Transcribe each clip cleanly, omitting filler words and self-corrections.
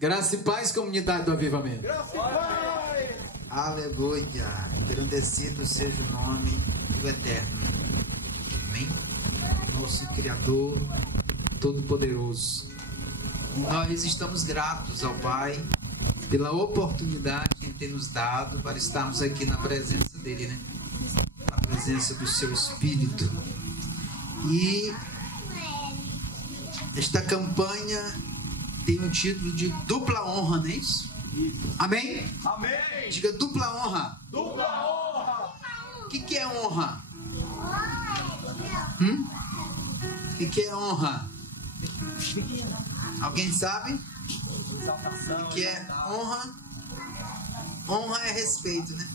Graça e paz, comunidade do Avivamento. Graça e paz. Aleluia. Engrandecido seja o nome do Eterno. Amém? Nosso Criador Todo-Poderoso. Nós estamos gratos ao Pai pela oportunidade que Ele tem nos dado para estarmos aqui na presença dEle, né? Na presença do Seu Espírito. E esta campanha tem o título de dupla honra, não é isso? Amém? Amém. Diga dupla honra. Dupla honra. O que é honra? O que é honra? Alguém sabe? O que é honra? Honra é respeito, né?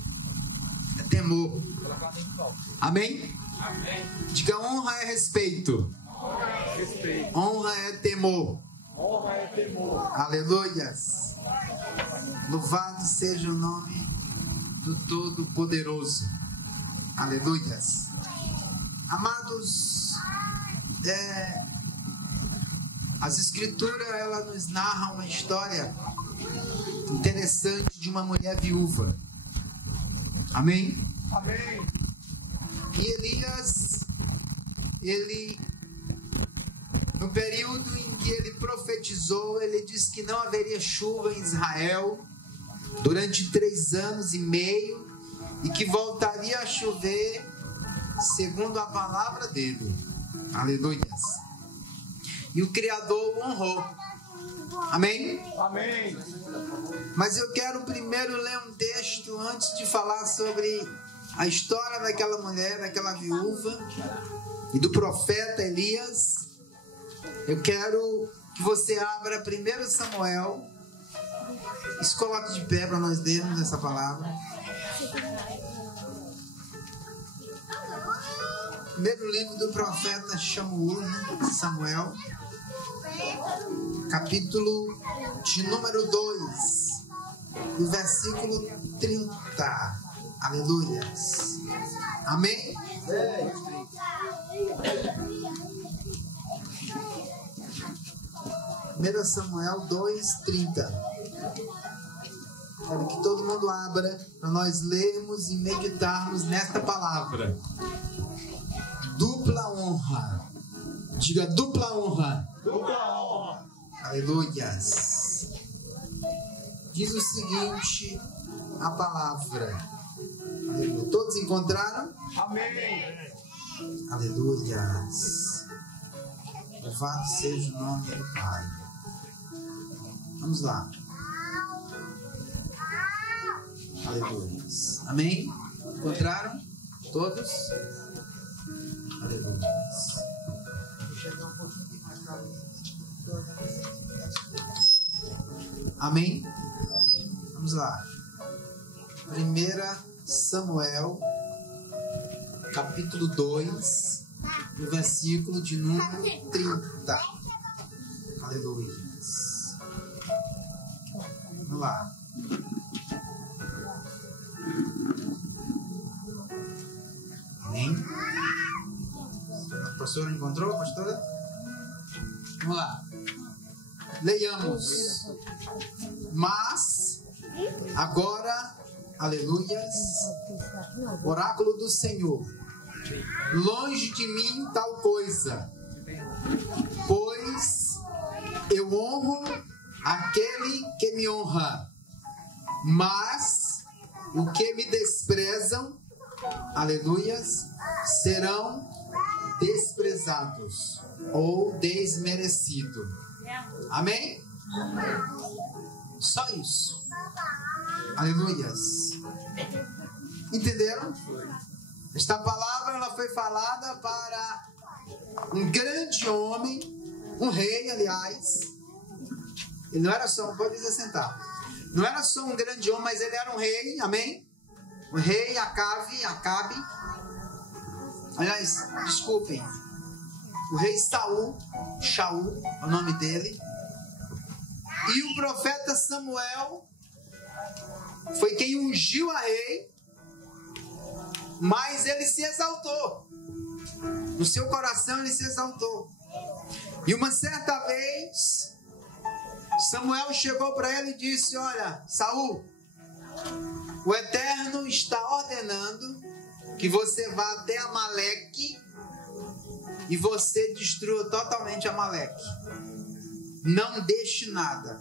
É temor. Amém? Amém. Diga honra é respeito. Respeito. Honra é temor. Honra é temor. Aleluias. Louvado seja o nome do Todo-Poderoso. Aleluias. Amados, as Escrituras, ela nos narra uma história interessante de uma mulher viúva. Amém? Amém. E Elias, no período em que ele profetizou, ele disse que não haveria chuva em Israel durante 3 anos e meio e que voltaria a chover segundo a palavra dele. Aleluias. E o Criador o honrou. Amém? Amém. Mas eu quero primeiro ler um texto antes de falar sobre a história daquela mulher, daquela viúva e do profeta Elias. Eu quero que você abra 1 Samuel. Se coloque de pé para nós lermos essa palavra. Primeiro livro do profeta Samuel, capítulo de número 2, no versículo 30. Aleluias. Amém? 1 Samuel 2:30. Quero que todo mundo abra para nós lermos e meditarmos nesta palavra. Dupla honra. Diga dupla honra. Dupla honra. Aleluias. Diz o seguinte a palavra. Aleluia. Todos encontraram? Amém. Aleluias. Louvado seja o nome do Pai. Vamos lá. Aleluias. Amém? Encontraram? Todos? Aleluias. Deixa eu chegar um pouquinho aqui mais para mim. Amém? Vamos lá. 1 Samuel, capítulo 2, no versículo de número 30. Aleluia. Vamos lá. Amém? A pastora encontrou, pastora? Vamos lá. Leiamos. Mas, agora, aleluias, oráculo do Senhor, longe de mim tal coisa, pois eu honro aquele que me honra, mas o que me desprezam, aleluias, serão desprezados ou desmerecidos. Amém? Só isso. Aleluias. Entenderam? Esta palavra ela foi falada para um grande homem, um rei, aliás. Ele não era só, pode se sentar. Não era só um grande homem, mas ele era um rei, amém? O rei Acabe. Aliás, desculpem. O rei Shaul, é o nome dele. E o profeta Samuel foi quem ungiu a rei, mas ele se exaltou. No seu coração ele se exaltou. E uma certa vez, Samuel chegou para ele e disse: olha, Saul, o Eterno está ordenando que você vá até Amaleque e você destrua totalmente Amaleque. Não deixe nada.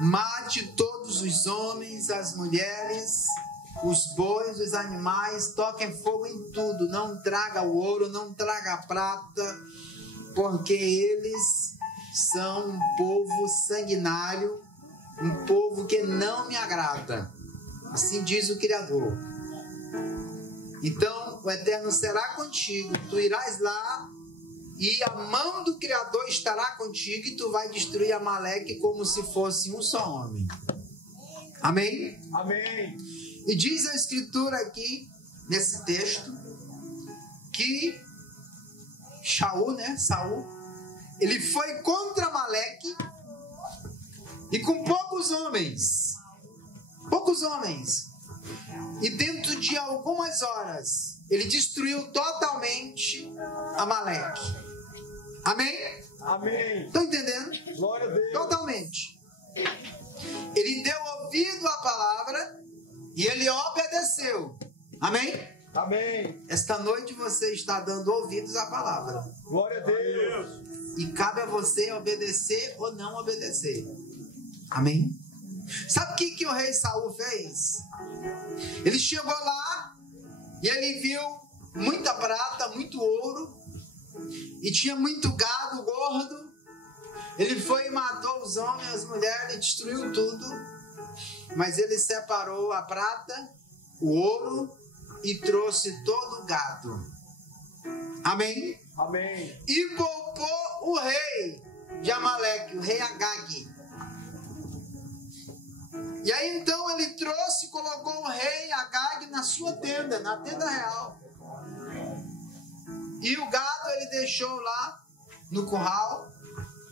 Mate todos os homens, as mulheres, os bois, os animais, toquem fogo em tudo. Não traga o ouro, não traga a prata, porque eles são um povo sanguinário, um povo que não me agrada. Assim diz o Criador. Então o Eterno será contigo, tu irás lá e a mão do Criador estará contigo e tu vai destruir Amaleque como se fosse um só homem. Amém? Amém. E diz a Escritura aqui, nesse texto, que Saul, ele foi contra Amaleque e com poucos homens, e dentro de algumas horas, ele destruiu totalmente Amaleque. Amém? Amém. Estão entendendo? Glória a Deus. Totalmente. Ele deu ouvido à palavra e ele obedeceu. Amém? Amém. Esta noite você está dando ouvidos à palavra. Glória a Deus. E cabe a você obedecer ou não obedecer. Amém? Sabe o que o rei Saul fez? Ele chegou lá e ele viu muita prata, muito ouro, e tinha muito gado gordo. Ele foi e matou os homens, as mulheres, destruiu tudo. Mas ele separou a prata, o ouro e trouxe todo o gado. Amém? Amém. E poupou o rei de Amaleque, o rei Agag. E aí então ele trouxe e colocou o rei Agag na sua tenda, na tenda real. E o gado ele deixou lá no curral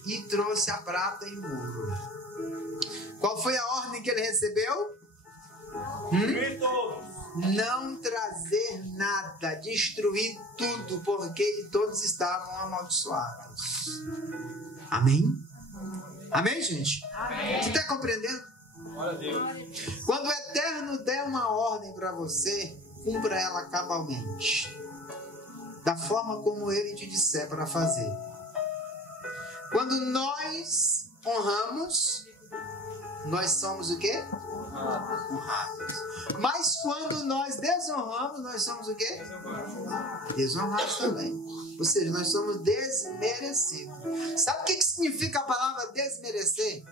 e trouxe a prata e o ouro. Qual foi a ordem que ele recebeu? Não trazer nada, destruir tudo, porque todos estavam amaldiçoados. Amém? Amém, gente? Amém. Você está compreendendo? Glória a Deus. Quando o Eterno der uma ordem para você, cumpra ela cabalmente, da forma como Ele te disser para fazer. Quando nós honramos, nós somos o quê? Honrados. Mas quando nós desonramos, nós somos o quê? Desonrados também. Ou seja, nós somos desmerecidos. Sabe o que significa a palavra desmerecer?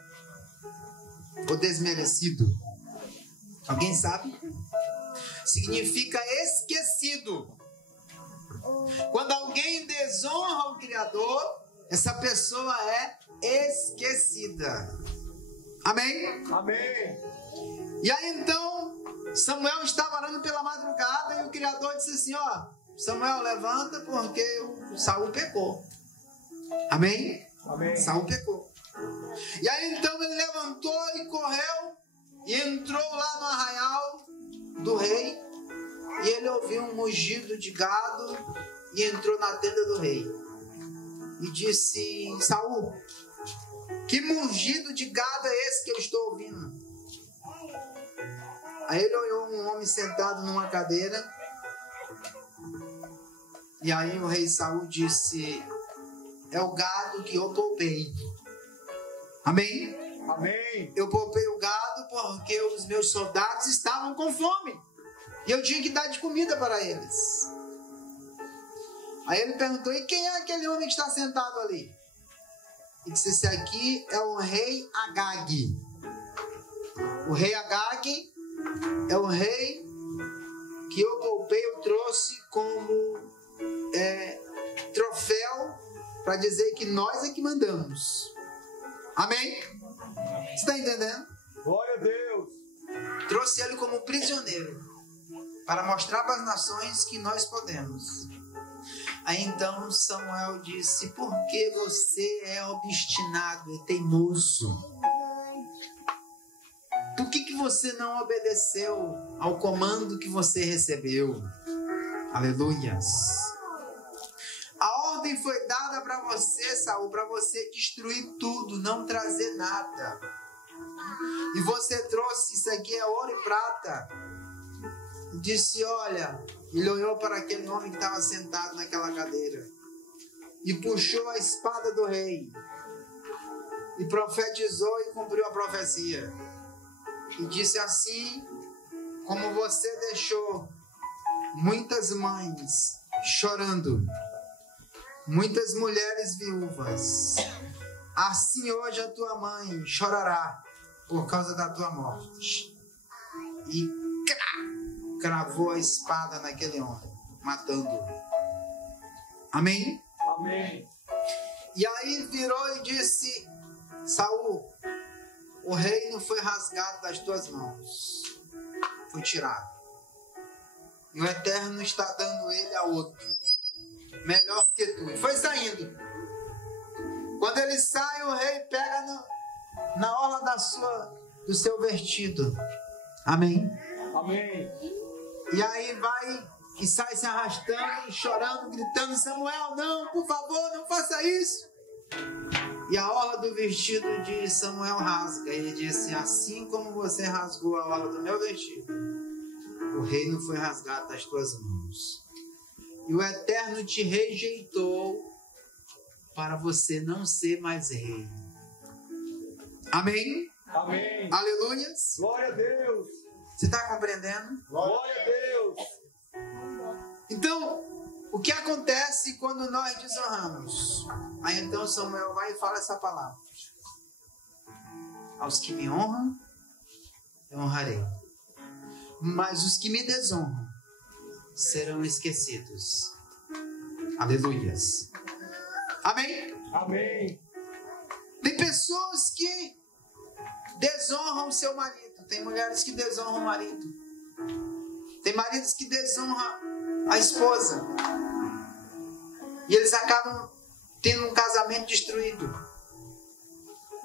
Ou desmerecido? Alguém sabe? Significa esquecido. Quando alguém desonra o Criador, essa pessoa é esquecida. Amém? Amém. E aí então, Samuel estava orando pela madrugada e o Criador disse assim, ó, Samuel, levanta porque o Saul pecou. Amém? Amém. Saul pecou. E aí então ele levantou e correu e entrou lá no arraial do rei e ele ouviu um mugido de gado e entrou na tenda do rei e disse, Saul, que mugido de gado é esse que eu estou ouvindo? Aí ele olhou um homem sentado numa cadeira e aí o rei Saul disse, é o gado que eu poupei. Amém? Amém. Eu poupei o gado porque os meus soldados estavam com fome. E eu tinha que dar de comida para eles. Aí ele perguntou, e quem é aquele homem que está sentado ali? E disse, esse aqui é o rei Agag. O rei Agag é o rei que eu poupei, eu trouxe como troféu para dizer que nós é que mandamos. Amém? Você está entendendo? Glória a Deus. Trouxe ele como prisioneiro para mostrar para as nações que nós podemos. Aí então Samuel disse, por que você é obstinado e teimoso? Por que você não obedeceu ao comando que você recebeu? Aleluias. A ordem foi dada para você, Saul, para você destruir tudo, não trazer nada. E você trouxe, isso aqui é ouro e prata. E disse, olha, ele olhou para aquele homem que estava sentado naquela cadeira e puxou a espada do rei e profetizou e cumpriu a profecia. E disse assim, como você deixou muitas mães chorando, muitas mulheres viúvas, assim hoje a tua mãe chorará por causa da tua morte. E cravou a espada naquele homem, matando-o. Amém? Amém. E aí virou e disse, Saul, o reino foi rasgado das tuas mãos, foi tirado. E o Eterno está dando ele a outro, melhor que tu. E foi saindo. Quando ele sai, o rei pega na orla do seu vestido. Amém? Amém. E aí vai e sai se arrastando, chorando, gritando, Samuel, não, por favor, não faça isso. E a orla do vestido de Samuel rasga. Ele disse, assim como você rasgou a orla do meu vestido, o reino foi rasgado das tuas mãos. E o Eterno te rejeitou para você não ser mais rei. Amém? Amém. Aleluias. Glória a Deus. Você está compreendendo? Glória a Deus. Então, o que acontece quando nós desonramos? Aí então Samuel vai e fala essa palavra. Aos que me honram, eu honrarei. Mas os que me desonram serão esquecidos. Aleluias. Amém? Amém. Tem pessoas que desonram o seu marido. Tem mulheres que desonram o marido. Tem maridos que desonram a esposa. E eles acabam tendo um casamento destruído.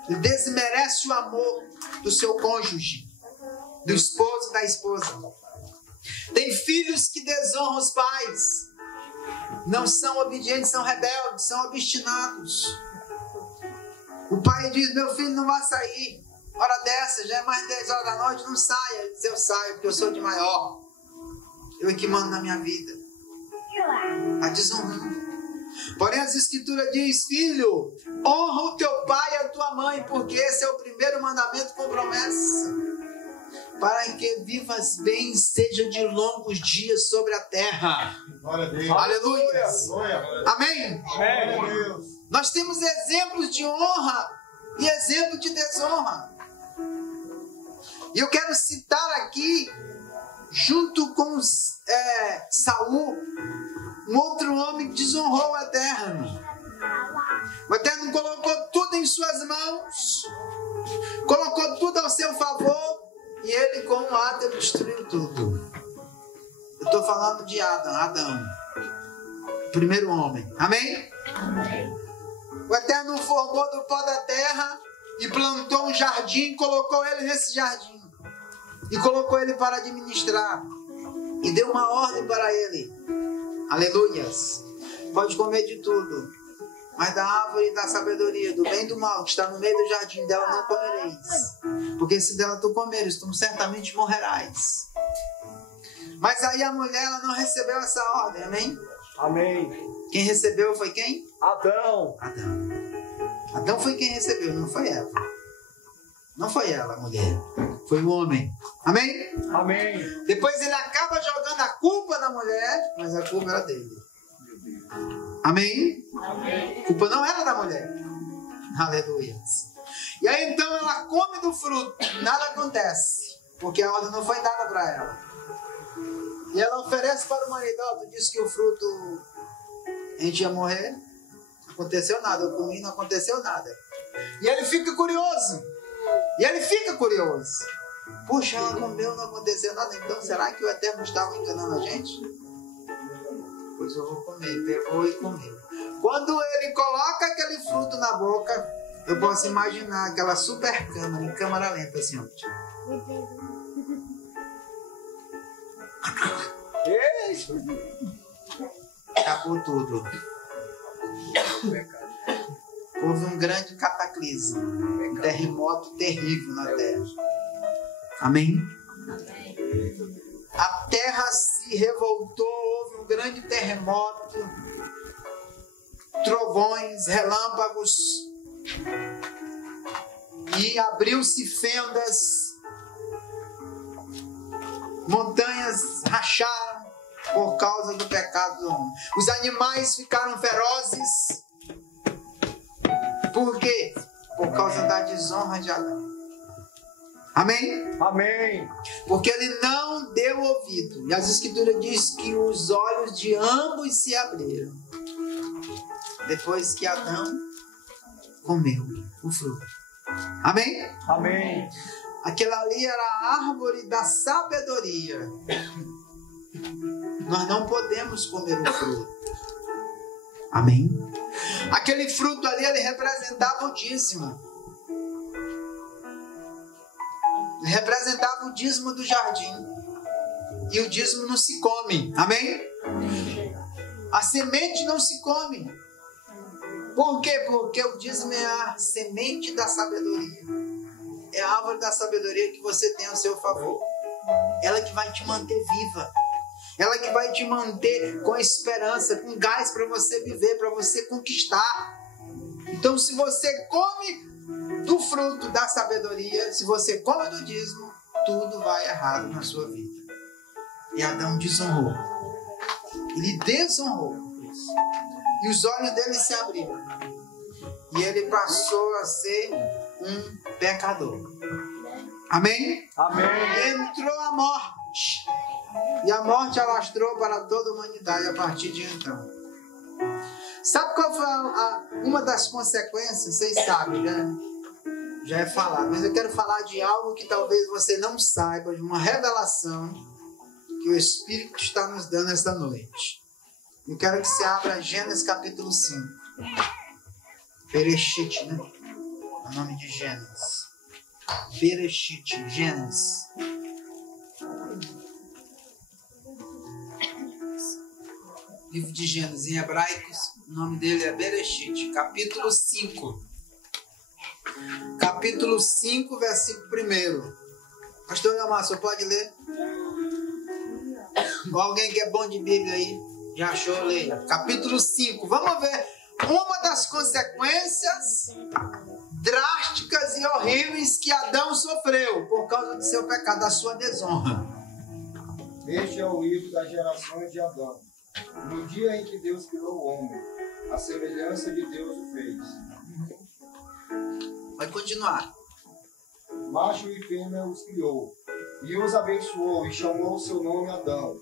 Ele desmerece o amor do seu cônjuge, do esposo e da esposa. Tem filhos que desonram os pais. Não são obedientes, são rebeldes, são obstinados. O pai diz, meu filho não vai sair. Hora dessa, já é mais de 10 horas da noite, não saia. Ele diz, eu saio porque eu sou de maior. Eu é que mando na minha vida. Está desonrando. Porém as escrituras diz, filho, honra o teu pai e a tua mãe, porque esse é o primeiro mandamento com promessa, para que vivas bem e seja de longos dias sobre a terra. Glória a Deus. Aleluia. Glória. Amém? Glória a Deus. Nós temos exemplos de honra e exemplo de desonra. E eu quero citar aqui, junto com Saul, um outro homem que desonrou o Eterno. O Eterno colocou tudo em suas mãos, colocou tudo ao seu favor, e ele, com um ato, ele destruiu tudo. Eu estou falando de Adão, primeiro homem. Amém? Amém. O Eterno formou do pó da terra e plantou um jardim, colocou ele nesse jardim e colocou ele para administrar e deu uma ordem para ele. Aleluias. Pode comer de tudo, mas da árvore da sabedoria, do bem e do mal que está no meio do jardim dela não comereis, porque se dela tu comeres, tu certamente morrerás. Mas aí a mulher, ela não recebeu essa ordem. Amém? Amém. Quem recebeu foi quem? Adão. Adão foi quem recebeu, não foi ela. Não foi ela, a mulher. Foi o homem. Amém? Amém. Depois ele acaba jogando a culpa na mulher, mas a culpa era dele. Amém? Amém. A culpa não era da mulher. Aleluia. E aí então ela come do fruto. Nada acontece, porque a ordem não foi dada para ela. E ela oferece para o marido. Tu disse que o fruto a gente ia morrer. Não aconteceu nada. Eu comi, não aconteceu nada. E ele fica curioso. Puxa, ela comeu, não aconteceu nada. Então será que o Eterno estava enganando a gente? Pois eu vou comer. Pegou e comeu. Quando ele coloca aquele fruto na boca, eu posso imaginar aquela super câmera, em câmera lenta assim, ó. Acabou tudo. Houve um grande cataclismo, um terremoto terrível na terra. Amém? A terra se revoltou, houve um grande terremoto, trovões, relâmpagos, e abriu-se fendas, montanhas racharam por causa do pecado do homem. Os animais ficaram ferozes. Por quê? Por causa da desonra de Adão. Amém? Amém. Porque ele não deu ouvido. E as escrituras dizem que os olhos de ambos se abriram. Depois que Adão comeu o fruto. Amém? Amém. Aquela ali era a árvore da sabedoria. Nós não podemos comer o fruto. Amém? Aquele fruto ali, ele representava o dízimo. Ele representava o dízimo do jardim. E o dízimo não se come. Amém? A semente não se come. Por quê? Porque o dízimo é a semente da sabedoria. É a árvore da sabedoria que você tem ao seu favor. Ela que vai te manter viva. Ela que vai te manter com esperança, com gás para você viver, para você conquistar. Então, se você come do fruto da sabedoria, se você come do dízimo, tudo vai errado na sua vida. E Adão desonrou. Ele desonrou. E os olhos dele se abriram. E ele passou a ser um pecador. Amém? Amém. Entrou a morte. E a morte alastrou para toda a humanidade a partir de então. Sabe qual foi uma das consequências? Vocês sabem, já é falado. Mas eu quero falar de algo que talvez você não saiba, de uma revelação que o Espírito está nos dando esta noite. Eu quero que você abra Gênesis capítulo 5. Bereshit, né? O nome de Gênesis. Bereshit, Gênesis. Livro de Gênesis em hebraico, o nome dele é Bereshit, capítulo 5. Capítulo 5, versículo 1. Pastor Leomar, você pode ler? Ou alguém que é bom de Bíblia aí? Já achou? Leia. Capítulo 5. Vamos ver uma das consequências drásticas e horríveis que Adão sofreu por causa do seu pecado, da sua desonra. Este é o livro das gerações de Adão. No dia em que Deus criou o homem, a semelhança de Deus o fez. Vai continuar. Macho e fêmea os criou, e os abençoou, e chamou o seu nome Adão,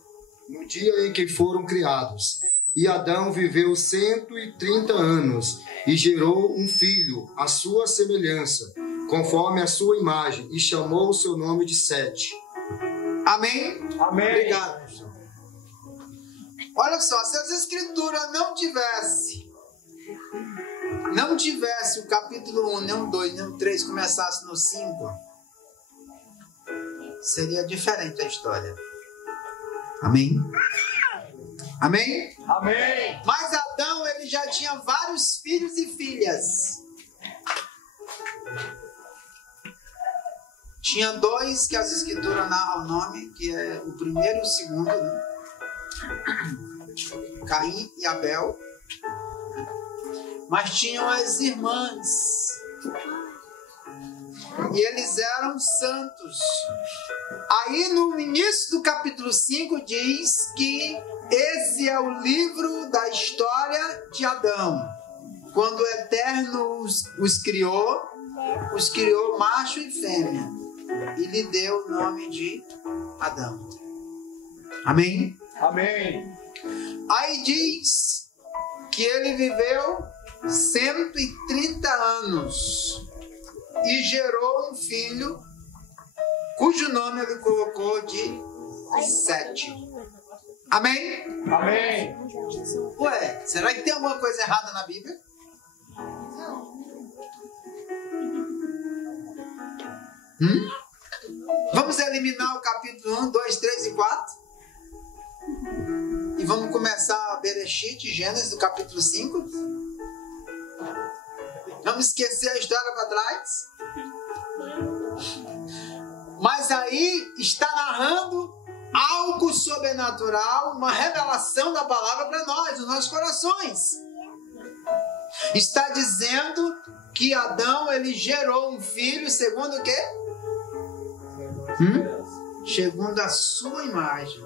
no dia em que foram criados. E Adão viveu 130 anos, e gerou um filho, à sua semelhança, conforme a sua imagem, e chamou o seu nome de Sete. Amém? Amém. Obrigado. Olha só, se as escrituras não tivesse o capítulo 1, nem o 2, nem o 3, começasse no 5, seria diferente a história. Amém? Amém? Amém. Mas Adão, ele já tinha vários filhos e filhas. Tinha 2 que as escrituras narram o nome, que é o primeiro e o segundo, né? Caim e Abel. Mas tinham as irmãs. E eles eram santos. Aí no início do capítulo 5 diz que esse é o livro da história de Adão. Quando o Eterno os criou macho e fêmea. E lhe deu o nome de Adão. Amém? Amém. Aí diz que ele viveu 130 anos e gerou um filho cujo nome ele colocou de Sete. Amém? Amém. Ué, será que tem alguma coisa errada na Bíblia? Vamos eliminar o capítulo 1, 2, 3 e 4? E vamos começar a Bereshit, Gênesis, do capítulo 5? Vamos esquecer a história para trás? Mas aí está narrando algo sobrenatural, uma revelação da palavra para nós, nos nossos corações. Está dizendo que Adão, ele gerou um filho segundo o quê? Segundo a sua imagem,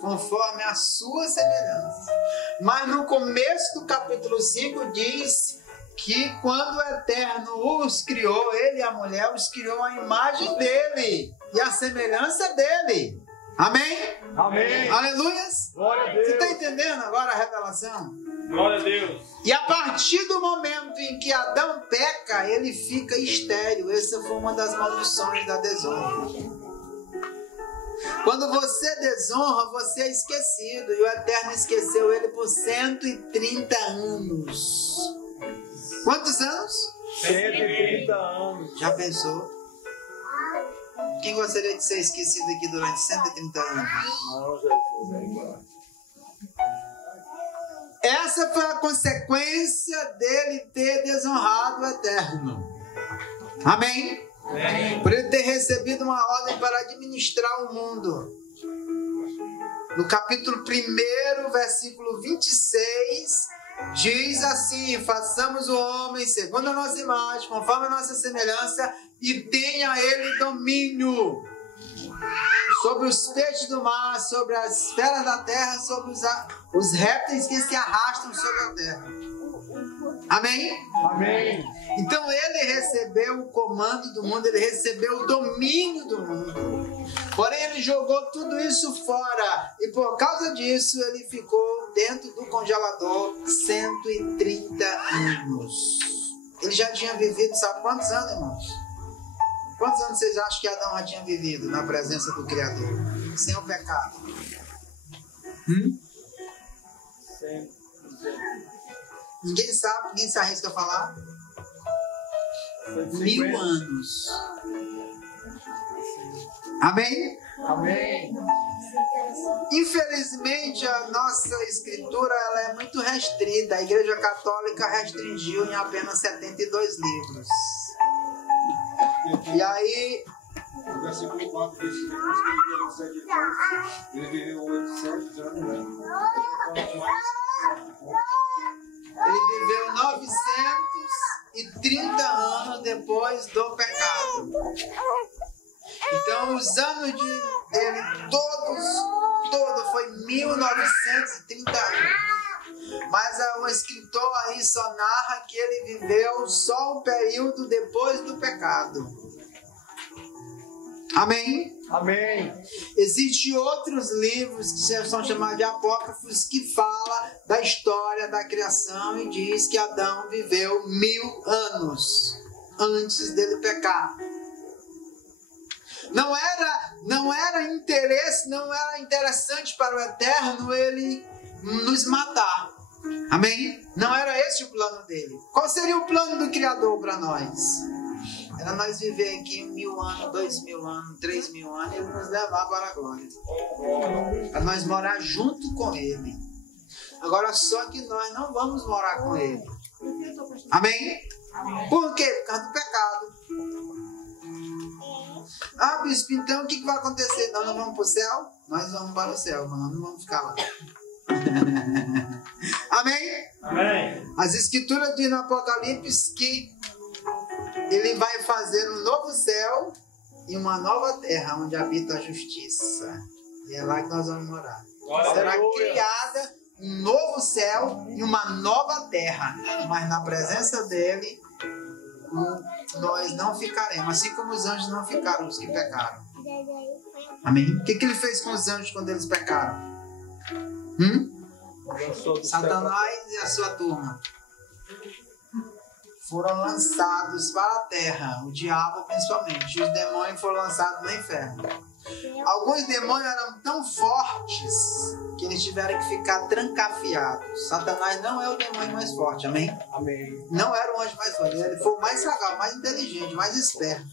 conforme a sua semelhança. Mas no começo do capítulo 5 diz que quando o Eterno os criou, ele e a mulher os criou à imagem dele e à semelhança dele. Amém? Amém. Aleluias? Glória a Deus. Você está entendendo agora a revelação? Glória a Deus. E a partir do momento em que Adão peca, ele fica estéril. Essa foi uma das maldições da desonra. Quando você desonra, você é esquecido. E o Eterno esqueceu ele por 130 anos. Quantos anos? 130 anos. Já pensou? Quem gostaria de ser esquecido aqui durante 130 anos? Não, Jesus, é igual. Essa foi a consequência dele ter desonrado o Eterno. Amém? Amém. Por ele ter recebido uma ordem para administrar o mundo. No capítulo 1, versículo 26, diz assim: façamos o homem segundo a nossa imagem, conforme a nossa semelhança, e tenha ele domínio sobre os peixes do mar, sobre as feras da terra, sobre os répteis que se arrastam sobre a terra. Amém? Amém. Então ele recebeu o comando do mundo, ele recebeu o domínio do mundo. Porém ele jogou tudo isso fora e por causa disso ele ficou dentro do congelador 130 anos. Ele já tinha vivido, sabe quantos anos, irmãos? Quantos anos vocês acham que Adão já tinha vivido na presença do Criador? Sem o pecado. Ninguém sabe, ninguém se arrisca a falar. 1000 anos. Amém? Amém. Infelizmente a nossa escritura ela é muito restrita. A Igreja Católica restringiu em apenas 72 livros. E aí O versículo 4 diz que depois que ele viveu 7 anos, ele viveu 800 anos, né? ele viveu 930 anos depois do pecado. Então os anos dele todo foi 1930 anos. Mas o escritor aí só narra que ele viveu só um período depois do pecado. Amém? Amém. Existem outros livros que são chamados de apócrifos que falam da história da criação e diz que Adão viveu 1000 anos antes dele pecar. Não era interessante para o Eterno ele nos matar. Amém? Não era esse o plano dele. Qual seria o plano do Criador para nós? Era nós viver aqui 1000 anos, 2000 anos, 3000 anos e ele nos levar para a glória. Para nós morar junto com ele. Agora só que nós não vamos morar com ele. Amém? Por quê? Por causa do pecado. Ah, bispo, então o que vai acontecer? Nós não vamos para o céu? Nós vamos para o céu, mas nós não vamos ficar lá. Amém? Amém. As escrituras dizem no Apocalipse que ele vai fazer um novo céu e uma nova terra onde habita a justiça. E é lá que nós vamos morar. Será criada um novo céu e uma nova terra. Mas na presença dele, nós não ficaremos. Assim como os anjos não ficaram, os que pecaram. Amém? O que ele fez com os anjos quando eles pecaram? Satanás e a sua turma foram lançados para a terra, o diabo principalmente, e os demônios foram lançados no inferno. Alguns demônios eram tão fortes que eles tiveram que ficar trancafiados. Satanás não é o demônio mais forte, amém? Amém. Não era o anjo mais forte, ele foi o mais sagaz, mais inteligente, mais esperto.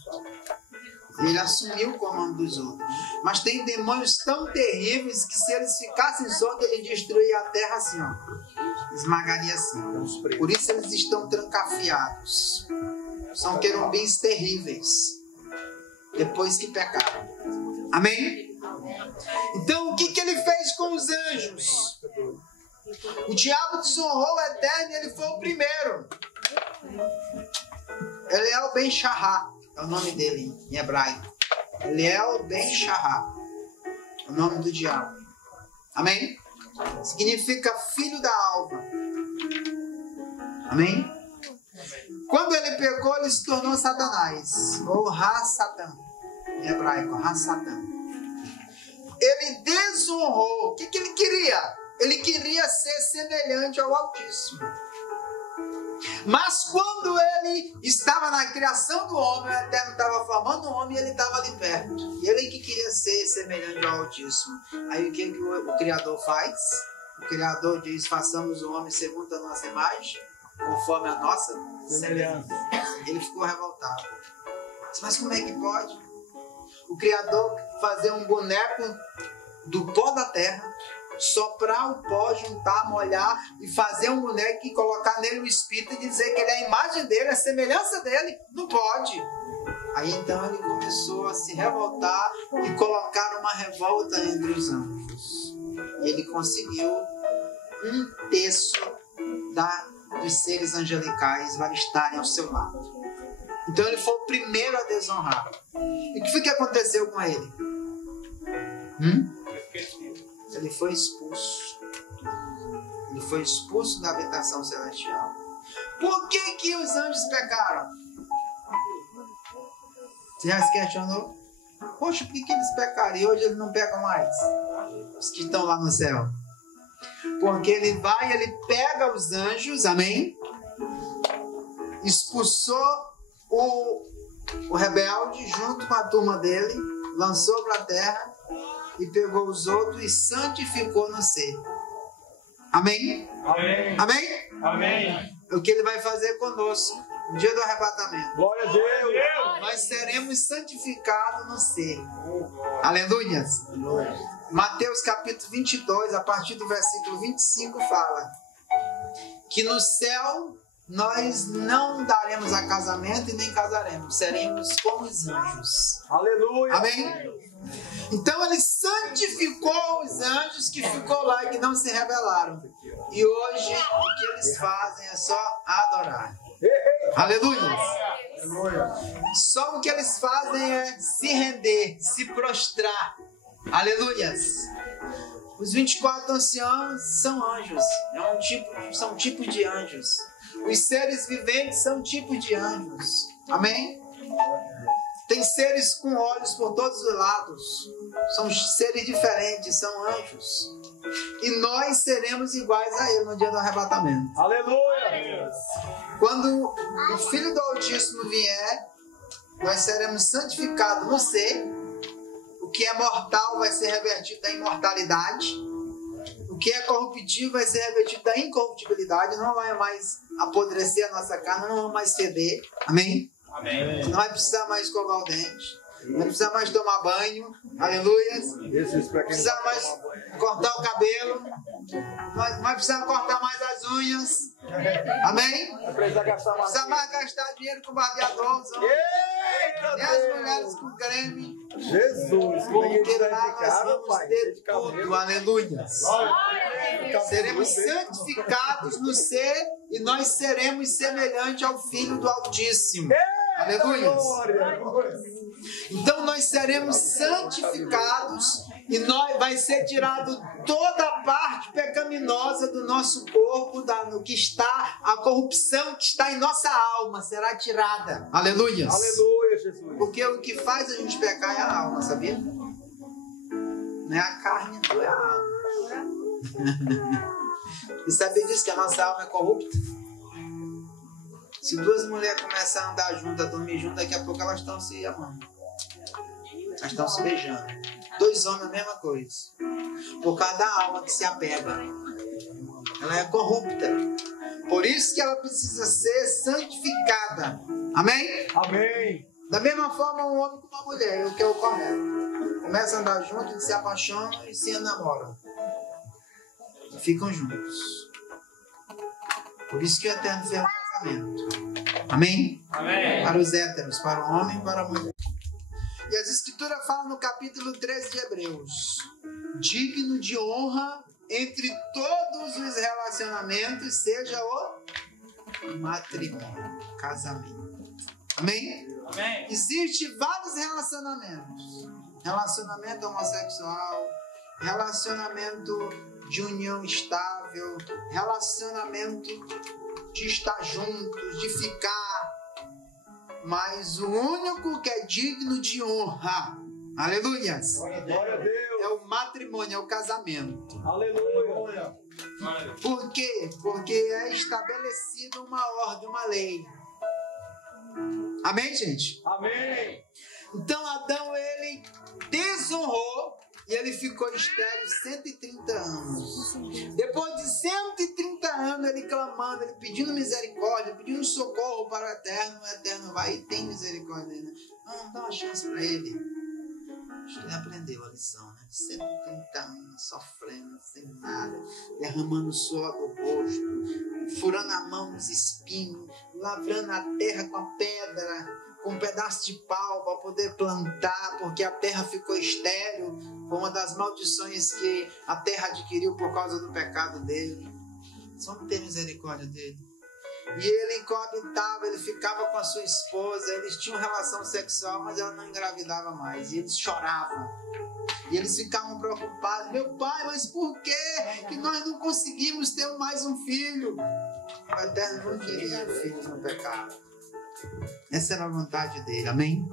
Ele assumiu o comando dos outros. Mas tem demônios tão terríveis que se eles ficassem soltos, ele destruía a terra assim, ó. esmagaria assim. Por isso eles estão trancafiados. São querubins terríveis. Depois que pecaram. Amém? Então o que ele fez com os anjos? O diabo desonrou o Eterno e ele foi o primeiro. Eliel Ben Shahá é o nome dele em hebraico. Eliel Ben Shahá é o nome do diabo. Amém? Significa filho da alva. Amém? Quando ele pecou, ele se tornou Satanás, ou Ha-Satan, em hebraico, Ha-Satan. Ele desonrou. O que ele queria? Ele queria ser semelhante ao Altíssimo. Mas quando ele estava na criação do homem, o Eterno estava formando o homem e ele estava ali perto. E ele que queria ser semelhante ao Altíssimo. Aí o que o Criador faz? O Criador diz, façamos o homem segundo a nossa imagem, conforme a nossa semelhança. Ele ficou revoltado. Mas como é que pode? O Criador fazer um boneco do pó da terra, soprar o pó, juntar, molhar e fazer um boneco e colocar nele o espírito e dizer que ele é a imagem dele, a semelhança dele. Não pode. Aí então ele começou a se revoltar e colocar uma revolta entre os anjos. E ele conseguiu 1/3 dos seres angelicais vai estarem ao seu lado. Então ele foi o primeiro a desonrar. E o que foi que aconteceu com ele? Ele foi expulso. Ele foi expulso da habitação celestial. Por que os anjos pecaram? Você já se questionou? Poxa, por que eles pecaram e hoje eles não pecam mais? Os que estão lá no céu. Porque ele vai, ele pega os anjos, amém? Expulsou o rebelde junto com a turma dele, lançou para a terra e pegou os outros e santificou no ser. Amém? Amém. Amém? Amém. O que ele vai fazer conosco no dia do arrebatamento. Glória a Deus. Nós seremos santificados no ser. Aleluias. Mateus capítulo 22, a partir do versículo 25, fala que no céu nós não daremos a casamento e nem casaremos. Seremos como os anjos. Aleluia. Amém? Então ele santificou os anjos que ficou lá e que não se rebelaram. E hoje o que eles fazem é só adorar. Aleluia. Só o que eles fazem é se render, se prostrar. Aleluias. Os 24 anciãos são anjos. São tipos de anjos. Os seres viventes são tipos de anjos. Amém? Tem seres com olhos por todos os lados. São seres diferentes, são anjos. E nós seremos iguais a ele no dia do arrebatamento. Aleluia. Quando o Filho do Altíssimo vier, nós seremos santificados no ser. O que é mortal vai ser revertido da imortalidade. O que é corruptível vai ser revertido da incorruptibilidade. Não vai mais apodrecer a nossa carne, não vai mais feder. Amém? Amém. Não vai precisar mais escovar o dente. Não vai precisar mais tomar banho. Aleluia. Não precisar mais cortar o cabelo. Não vai precisar cortar mais as unhas. Amém? Não precisa mais gastar dinheiro com barbeador. Nem as mulheres com creme. Jesus. Porque lá nós vamos ter tudo. Aleluia. Seremos santificados no ser e nós seremos semelhantes ao Filho do Altíssimo. Aleluia. Então nós seremos santificados e vai ser tirado toda a parte pecaminosa do nosso corpo, no que está, a corrupção que está em nossa alma será tirada. Aleluia. Aleluia, Jesus. Porque o que faz a gente pecar é a alma, sabia? Não é a carne, não é a alma. E sabia disso que a nossa alma é corrupta? Se duas mulheres começarem a andar juntas, a dormir juntas, daqui a pouco elas estão se amando. Elas estão se beijando. Dois homens, a mesma coisa. Por causa da alma que se apega. Ela é corrupta. Por isso que ela precisa ser santificada. Amém? Amém. Da mesma forma, um homem com uma mulher, o que é o correto. Começa a andar juntos, eles se apaixonam e se enamoram. Ficam juntos. Por isso que o Eterno fez o casamento. Amém? Amém. Para os héteros, para o homem e para a mulher. E as Escrituras falam no capítulo 13 de Hebreus: digno de honra entre todos os relacionamentos seja o matrimônio, casamento. Amém? Amém. Existem vários relacionamentos. Relacionamento homossexual, relacionamento de união estável, relacionamento de estar juntos, de ficar. Mas o único que é digno de honra, aleluias, Glória a Deus. é o matrimônio, é o casamento. Aleluia. Por quê? Porque é estabelecida uma ordem, uma lei. Amém, gente? Amém. Então Adão, ele desonrou e ele ficou estéril 130 anos. Depois de 130 anos, ele clamando, ele pedindo misericórdia, pedindo socorro para o Eterno vai e tem misericórdia dele. Não, dá uma chance para ele. Acho que ele aprendeu a lição, né? 130 anos sofrendo, sem nada, derramando suor do rosto, furando a mão nos espinhos, lavrando a terra com a pedra, com um pedaço de pau para poder plantar, porque a terra ficou estéril. Foi uma das maldições que a terra adquiriu por causa do pecado dele. Só não tem misericórdia dele. E ele coabitava, ele ficava com a sua esposa, eles tinham relação sexual, mas ela não engravidava mais. E eles choravam. E eles ficavam preocupados. Meu pai, mas por que nós não conseguimos ter mais um filho? O Eterno não queria filhos no pecado. Essa era a vontade dele. Amém?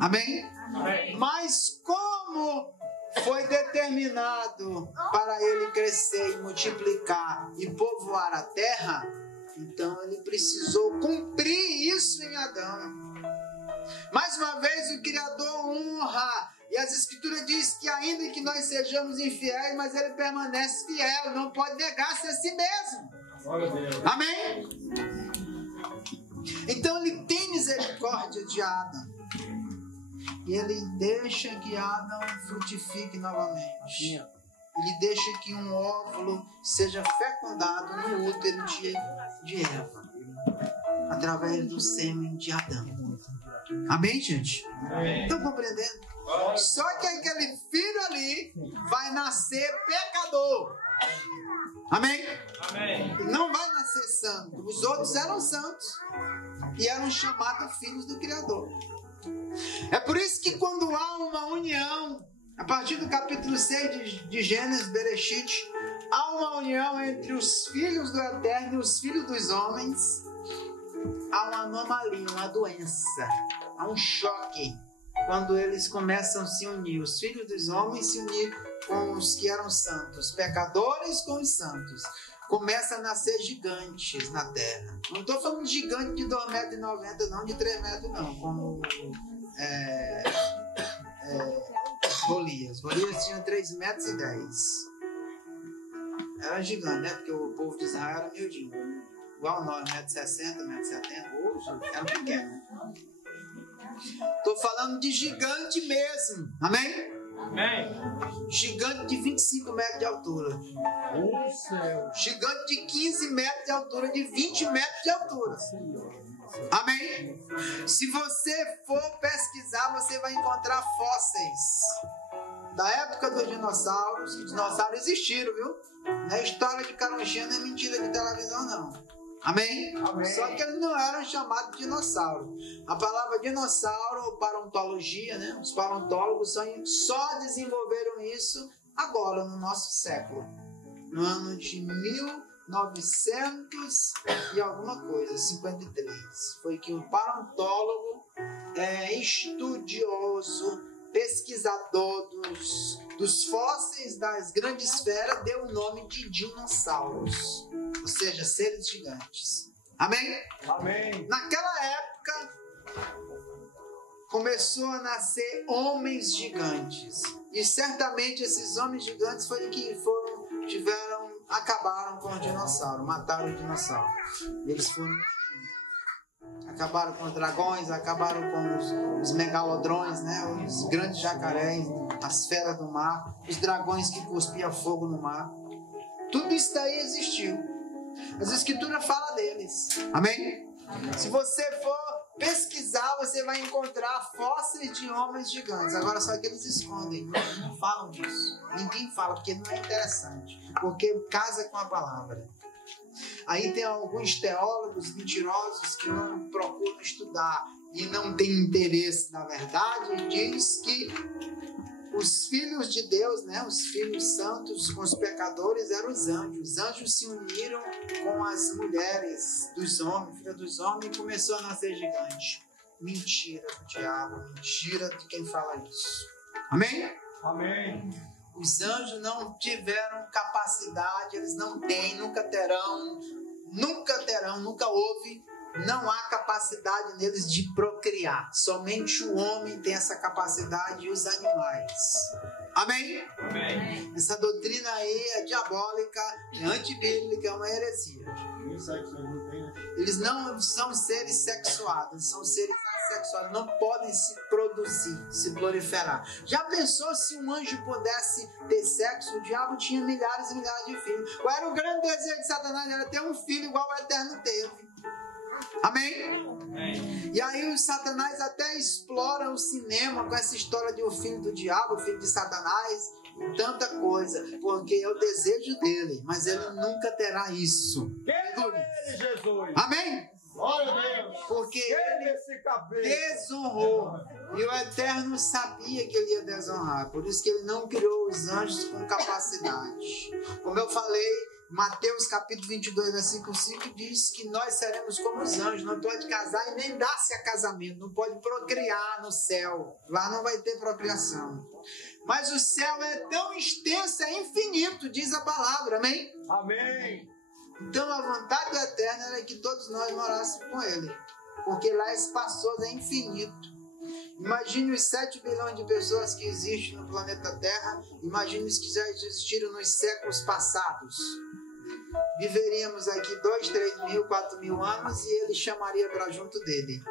Amém? Amém. Mas como foi determinado para ele crescer e multiplicar e povoar a terra, então ele precisou cumprir isso em Adão. Mais uma vez o Criador honra, e as Escrituras diz que ainda que nós sejamos infiéis, mas ele permanece fiel, não pode negar-se a si mesmo. Glória a Deus. Amém? Então ele tem misericórdia de Adão. E ele deixa que Adão frutifique novamente. Ele deixa que um óvulo seja fecundado no útero de Eva, através do sêmen de Adão. Amém, gente? Amém. Estão compreendendo? Só que aquele filho ali vai nascer pecador. Amém? Amém. Ele não vai nascer santo. Os outros eram santos e eram chamados filhos do Criador. É por isso que quando há uma união, a partir do capítulo 6 de Gênesis, Bereshit, há uma união entre os filhos do Eterno e os filhos dos homens, há uma anomalia, uma doença, há um choque quando eles começam a se unir, os filhos dos homens se unir com os que eram santos, pecadores com os santos. Começa a nascer gigantes na terra. Não estou falando de gigante de 2,90 m, não, de 3 metros não, como Golias. Golias tinha 3,10 metros. Era gigante, né? Porque o povo de Israel era miudinho. Igual nós, 1,60 m, 1,70 m. Hoje era pequeno. Estou falando de gigante mesmo. Amém? Amém. Gigante de 25 metros de altura. Gigante de 15 metros de altura, de 20 metros de altura. Amém? Se você for pesquisar, você vai encontrar fósseis da época dos dinossauros. Os dinossauros existiram, viu? Não é história de caronchinha, não é mentira de televisão, não. Amém? Amém. Só que eles não eram chamados de dinossauro. A palavra dinossauro, ou paleontologia, né? Os paleontólogos só desenvolveram isso agora, no nosso século. No ano de 1900 e alguma coisa, 53. Foi que o paleontólogo, estudioso, pesquisador dos fósseis das grandes esferas, deu o nome de dinossauros. Ou seja, seres gigantes. Amém? Amém. Naquela época, começou a nascer homens gigantes. E certamente esses homens gigantes foram que acabaram com os dinossauros, mataram os dinossauros. Eles foram extintos. Acabaram com os dragões, acabaram com os megalodrões, né? Os grandes jacarés, as feras do mar, os dragões que cuspiam fogo no mar. Tudo isso daí existiu. As escrituras falam deles. Amém? Se você for pesquisar, você vai encontrar fósseis de homens gigantes. Agora só que eles escondem, não falam disso. Ninguém fala, porque não é interessante. Porque casa com a palavra. Aí tem alguns teólogos mentirosos que não procuram estudar e não têm interesse na verdade, e diz que os filhos de Deus, né, os filhos santos com os pecadores eram os anjos. Os anjos se uniram com as mulheres dos homens, filhas dos homens, e começou a nascer gigante. Mentira do diabo, mentira de quem fala isso. Amém? Amém. Os anjos não tiveram capacidade, eles não têm, nunca terão, nunca houve. Não há capacidade neles de procriar. Somente o homem tem essa capacidade e os animais. Amém? Amém. Essa doutrina aí é diabólica, é antibíblica, é uma heresia. Eles não são seres sexuados, eles são seres assexuados, não podem se produzir, se proliferar. Já pensou se um anjo pudesse ter sexo? O diabo tinha milhares e milhares de filhos. Qual era o grande desejo de Satanás? Era ter um filho igual o Eterno teve. Amém? Amém. E aí o Satanás até explora o cinema com essa história de o filho do diabo, o filho de Satanás, e tanta coisa, porque é o desejo dele, mas ele nunca terá isso. Ele, Jesus. Amém? Glória a Deus. Porque Ele ele esse cabelo. desonrou, e o Eterno sabia que ele ia desonrar, por isso que ele não criou os anjos com capacidade. Como eu falei, Mateus capítulo 22, versículo 5 diz que nós seremos como os anjos, não pode casar e nem dar-se a casamento, não pode procriar no céu, lá não vai ter procriação. Mas o céu é tão extenso, é infinito, diz a palavra, amém? Amém. Então a vontade do Eterno era que todos nós morássemos com ele, porque lá é espaçoso, é infinito. Imagine os 7 bilhões de pessoas que existem no planeta Terra, imagine os que já existiram nos séculos passados. Viveríamos aqui 2, 3 mil, 4 mil anos e ele chamaria para junto dele.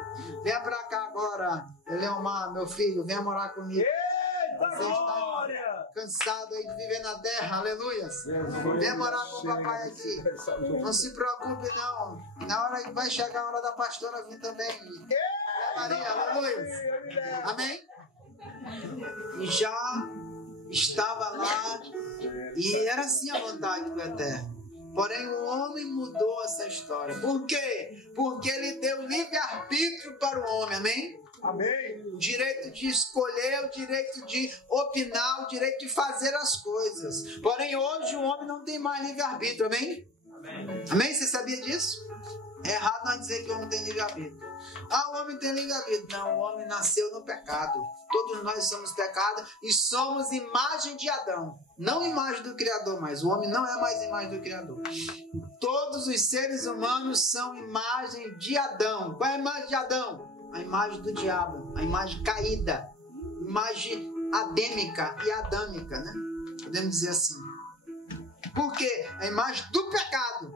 Venha para cá agora, Eleomar, meu filho, venha morar comigo. Eita Você está glória. cansado aí de viver na terra, aleluia. Venha morar com o papai aqui. Não se preocupe não, na hora que vai chegar a hora da pastora vir também. Maria, aleluia. Amém? E já estava lá e era assim a vontade do Eterno. Porém o homem mudou essa história. Por quê? Porque ele deu livre-arbítrio para o homem, amém? Amém. O direito de escolher, o direito de opinar, o direito de fazer as coisas. Porém hoje o homem não tem mais livre-arbítrio, amém? Amém. Amém? Você sabia disso? É errado nós dizer que o homem tem livre-arbítrio. Ah, o homem tem livre-arbítrio. Não, o homem nasceu no pecado. Todos nós somos pecados e somos imagem de Adão. Não imagem do Criador, mas o homem não é mais imagem do Criador. Todos os seres humanos são imagem de Adão. Qual é a imagem de Adão? A imagem do diabo, a imagem caída, imagem adêmica e adâmica, né? Podemos dizer assim. Por quê? A imagem do pecado.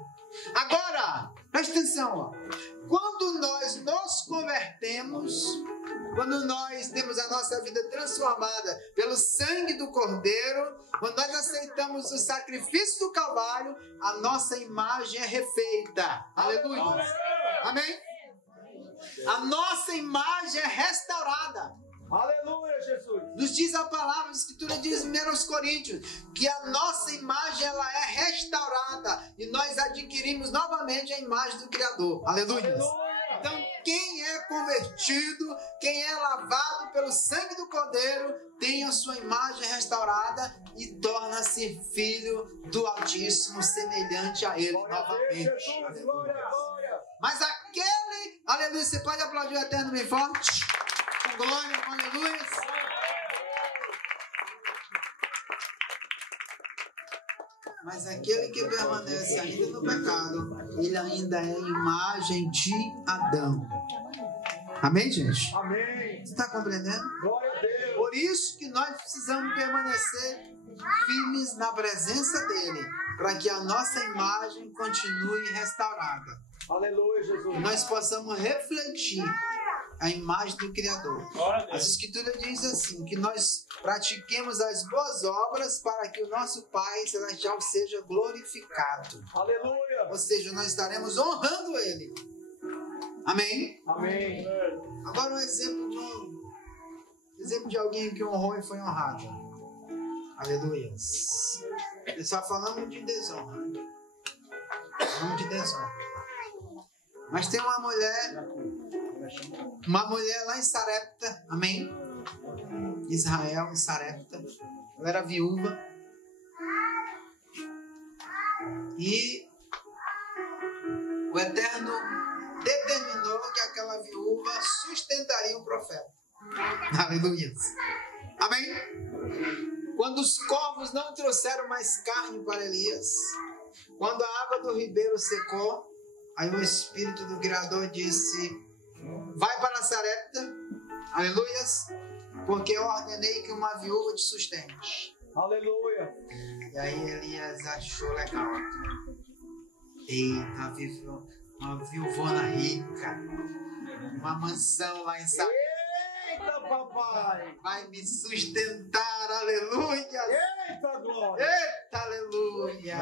Agora, presta atenção, ó. Quando nós nos convertemos, quando nós temos a nossa vida transformada pelo sangue do Cordeiro, quando nós aceitamos o sacrifício do Calvário, a nossa imagem é refeita. Aleluia. Amém? A nossa imagem é restaurada. Aleluia, Jesus. Nos diz a palavra, a Escritura diz em 1 Coríntios, que a nossa imagem ela é restaurada e nós adquirimos novamente a imagem do Criador. Aleluia. Aleluia. Então, quem é convertido, quem é lavado pelo sangue do Cordeiro, tem a sua imagem restaurada e torna-se filho do Altíssimo, semelhante a Ele novamente. Jesus, glória, glória. Mas aquele, aleluia, você pode aplaudir o Eterno bem forte? Com glória, com aleluia. Mas aquele que permanece ainda no pecado, ele ainda é imagem de Adão. Amém, gente? Amém. Você está compreendendo? Glória a Deus. Por isso que nós precisamos permanecer firmes na presença dele, para que a nossa imagem continue restaurada. Aleluia, Jesus. E nós possamos refletir a imagem do Criador. Glória a Deus. As Escrituras dizem assim, que nós pratiquemos as boas obras para que o nosso Pai Celestial seja glorificado. Aleluia. Ou seja, nós estaremos honrando Ele. Amém? Amém. Agora um exemplo de alguém que honrou e foi honrado. Aleluia. Só falamos de desonra. Falamos de desonra. Mas tem uma mulher lá em Sarepta, amém? Israel, em Sarepta. Ela era viúva. E o Eterno determinou que aquela viúva sustentaria um profeta. Aleluia. Amém? Quando os corvos não trouxeram mais carne para Elias, quando a água do ribeiro secou, aí o Espírito do Criador disse: vai para Sarepta, aleluia, porque eu ordenei que uma viúva te sustente. Aleluia. E aí Elias achou legal. Eita, uma viúvona rica, uma mansão lá em Sarepta. Eita, papai. Vai me sustentar, aleluia. Eita, glória. Eita, aleluia.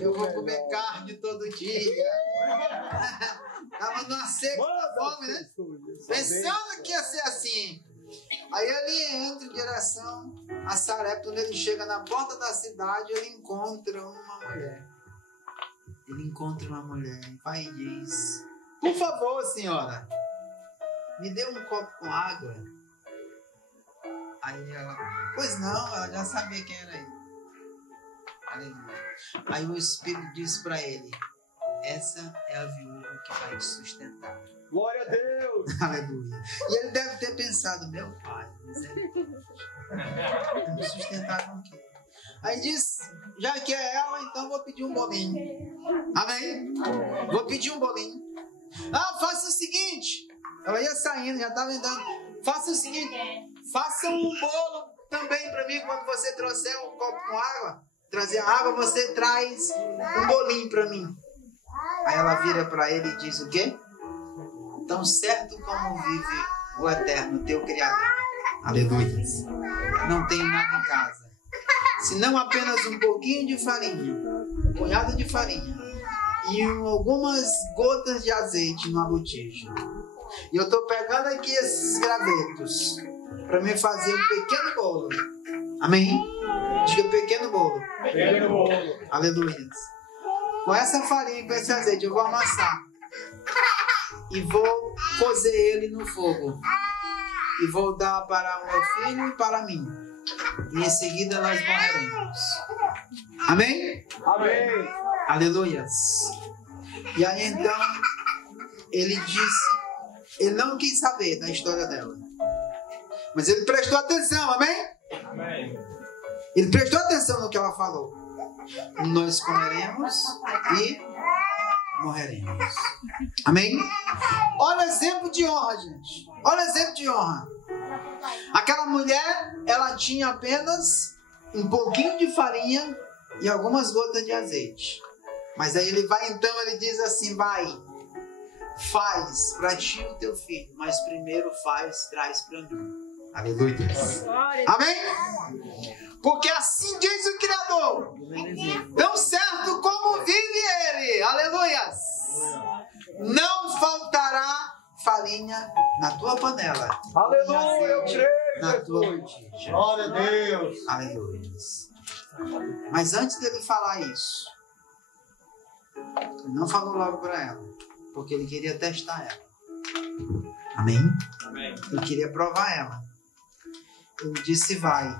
Eu vou comer carne todo dia. Tava numa seca da fome, né? Pensando que ia ser assim. Aí ele entra em direção a Sarepta. Quando ele chega na porta da cidade, ele encontra uma mulher. E vai e diz: por favor, senhora, me dê um copo com água. Aí ela: pois não, ela já sabia quem era ele. Aleluia. Aí o Espírito disse para ele: essa é a viúva que vai te sustentar. Glória a Deus. Aleluia. E ele deve ter pensado: meu pai, misericórdia, me sustentar com o quê? Aí diz: já que é ela, então vou pedir um bolinho. Amém? Vou pedir um bolinho. Faça o seguinte. Ela ia saindo, já estava andando. Faça o seguinte: faça um bolo também para mim. Quando você trouxer um copo com água, trazer a água, você traz um bolinho para mim. Aí ela vira para ele e diz: o quê? Tão certo como vive o Eterno, teu Criador. Aleluia. Não tenho nada em casa, senão apenas um pouquinho de farinha, um punhado de farinha e algumas gotas de azeite numa botija. E eu estou pegando aqui esses gravetos para me fazer um pequeno bolo. Amém? Diga: pequeno bolo. Pequeno bolo. Aleluia. Com essa farinha e com esse azeite eu vou amassar e vou cozer ele no fogo e vou dar para o meu filho e para mim, e em seguida nós morreremos. Amém? Amém. Aleluia. E aí então ele disse, ele não quis saber da história dela, mas ele prestou atenção. Amém? Amém. Ele prestou atenção no que ela falou. Nós comeremos e morreremos. Amém? Olha o exemplo de honra, gente. Olha o exemplo de honra. Aquela mulher, ela tinha apenas um pouquinho de farinha e algumas gotas de azeite. Mas aí ele vai, então, ele diz assim: vai, faz para ti o teu filho, mas primeiro traz para mim. Aleluia. Amém? Porque assim diz o Criador: tão certo como vive Ele, aleluia, não faltará farinha na tua panela. Aleluia, eu creio. Na tua botija. Glória a Deus. Aleluia. Mas antes dele falar isso, ele não falou logo para ela, porque ele queria testar ela. Amém? Amém. Ele queria provar ela. Ele disse: vai,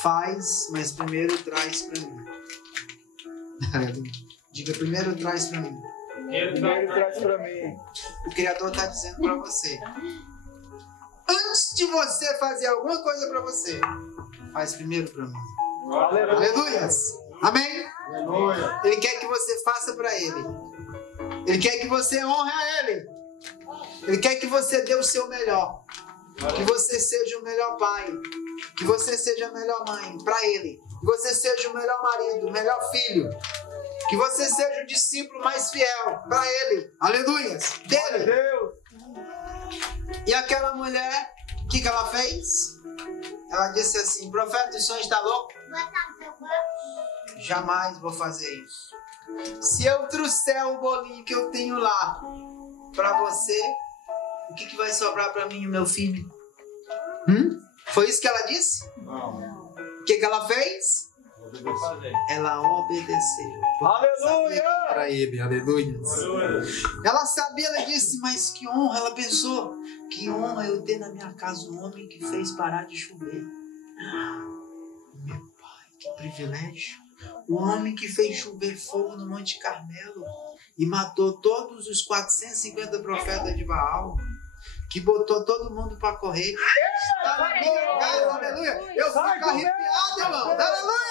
faz, mas primeiro traz para mim. Diga: primeiro traz para mim. Primeiro traz para mim. O Criador está dizendo para você: antes de você fazer alguma coisa para você, faz primeiro para mim. Aleluia. Aleluia. Amém? Aleluia. Ele quer que você faça para Ele. Ele quer que você honre a Ele. Ele quer que você dê o seu melhor. Que você seja o melhor pai. Que você seja a melhor mãe para Ele. Que você seja o melhor marido, o melhor filho. Que você seja o discípulo mais fiel para Ele. Aleluia. Glória a Dele. Deus. E aquela mulher, o que ela fez? Ela disse assim: profeta, o senhor está louco? Jamais vou fazer isso. se eu trouxer o bolinho que eu tenho lá para você, o que vai sobrar para mim, meu filho? Foi isso que ela disse? Não. O que ela fez? Ela obedeceu. Aleluia! Para ele, aleluia. Ela sabia, ela disse, mas que honra, ela pensou, que honra eu ter na minha casa um homem que fez parar de chover. Meu pai, que privilégio. O homem que fez chover fogo no Monte Carmelo e matou todos os 450 profetas de Baal, que botou todo mundo para correr. Está na minha casa, aleluia. Eu fico arrepiado, irmão. Aleluia!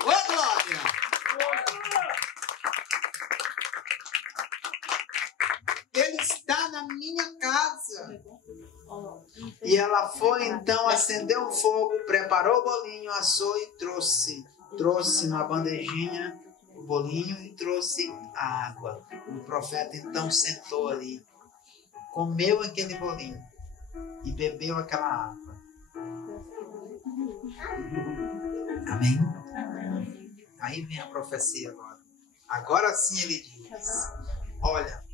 Ô, glória! Ele está na minha casa. E ela foi então, acendeu o fogo, preparou o bolinho, assou e trouxe. Trouxe numa bandejinha o bolinho e trouxe a água. O profeta então sentou ali, comeu aquele bolinho e bebeu aquela água. Amém? Aí vem a profecia agora. Agora sim ele diz: olha,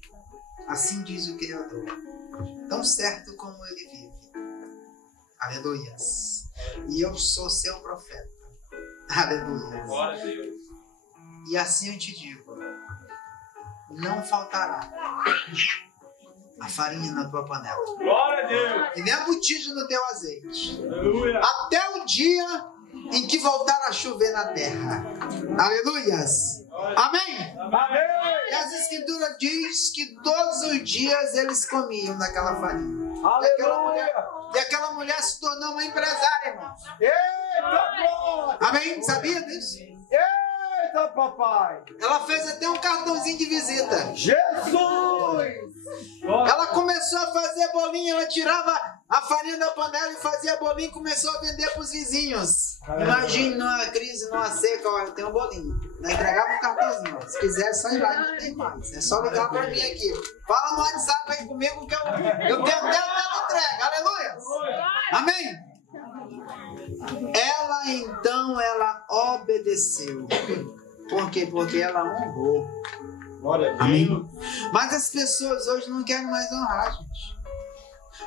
assim diz o Criador, tão certo como ele vive. Aleluias. E eu sou seu profeta. Aleluias. Glória a Deus. E assim eu te digo: não faltará a farinha na tua panela. Glória a Deus. E nem a botija no teu azeite. Aleluia. Até o dia em que voltar a chover na terra. Aleluias. Amém. Amém. E as escrituras diz que todos os dias eles comiam daquela farinha. Aleluia. E aquela mulher se tornou uma empresária, irmãos. Eita, glória. Amém? Sabia disso? Eita, papai. Ela fez até um cartãozinho de visita. Jesus. Ela começou a fazer bolinho, ela tirava a farinha da panela e fazia bolinho e começou a vender para os vizinhos. Imagine numa crise, numa seca, olha, tem um bolinho. Ela entregava um cartãozinho. Se quiser, é só ir lá, não tem mais. É só ligar para mim aqui. Fala no WhatsApp aí comigo que eu tenho até a entrega. Aleluia. Amém? Ela então, ela obedeceu. Por quê? Porque ela honrou. Glória a Deus. Amém? Mas as pessoas hoje não querem mais honrar, gente.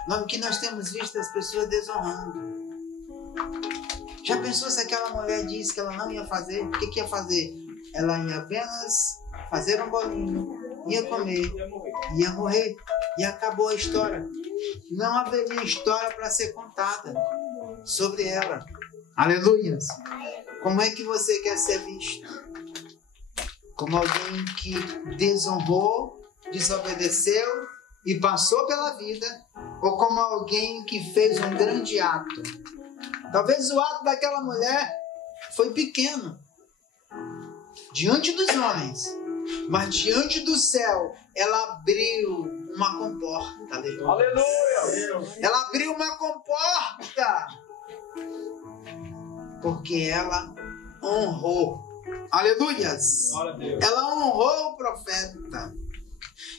O que nós temos visto as pessoas desonrando. Já pensou se aquela mulher disse que ela não ia fazer? O que ia fazer? Ela ia apenas fazer um bolinho, ia comer, ia morrer. E acabou a história. Não haveria história para ser contada sobre ela. Aleluias. Como é que você quer ser visto? Como alguém que desonrou, desobedeceu e passou pela vida, ou como alguém que fez um grande ato? Talvez o ato daquela mulher foi pequeno diante dos homens, mas diante do céu ela abriu uma comporta. Aleluia. Ela abriu uma comporta porque ela honrou. Aleluias! Glória a Deus. Ela honrou o profeta.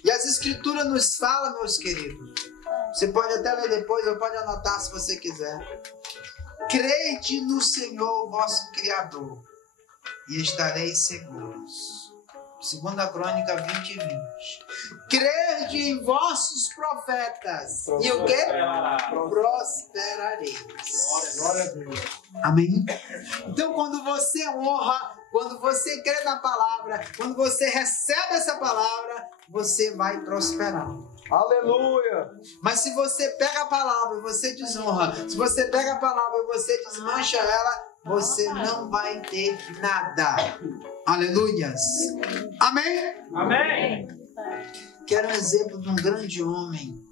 E as escrituras nos falam, meus queridos. Você pode até ler depois ou pode anotar se você quiser. Crede no Senhor, vosso Criador, e estareis seguros. 2 Crônica 20 e 20. Crede em vossos profetas. E o quê? Prosperareis. Glória a Deus. Amém? Então, quando você honra, quando você crê na palavra, quando você recebe essa palavra, você vai prosperar. Aleluia. Mas se você pega a palavra e você desonra, se você pega a palavra e você desmancha ela, você não vai ter nada. Aleluias. Amém? Amém. Quero um exemplo de um grande homem,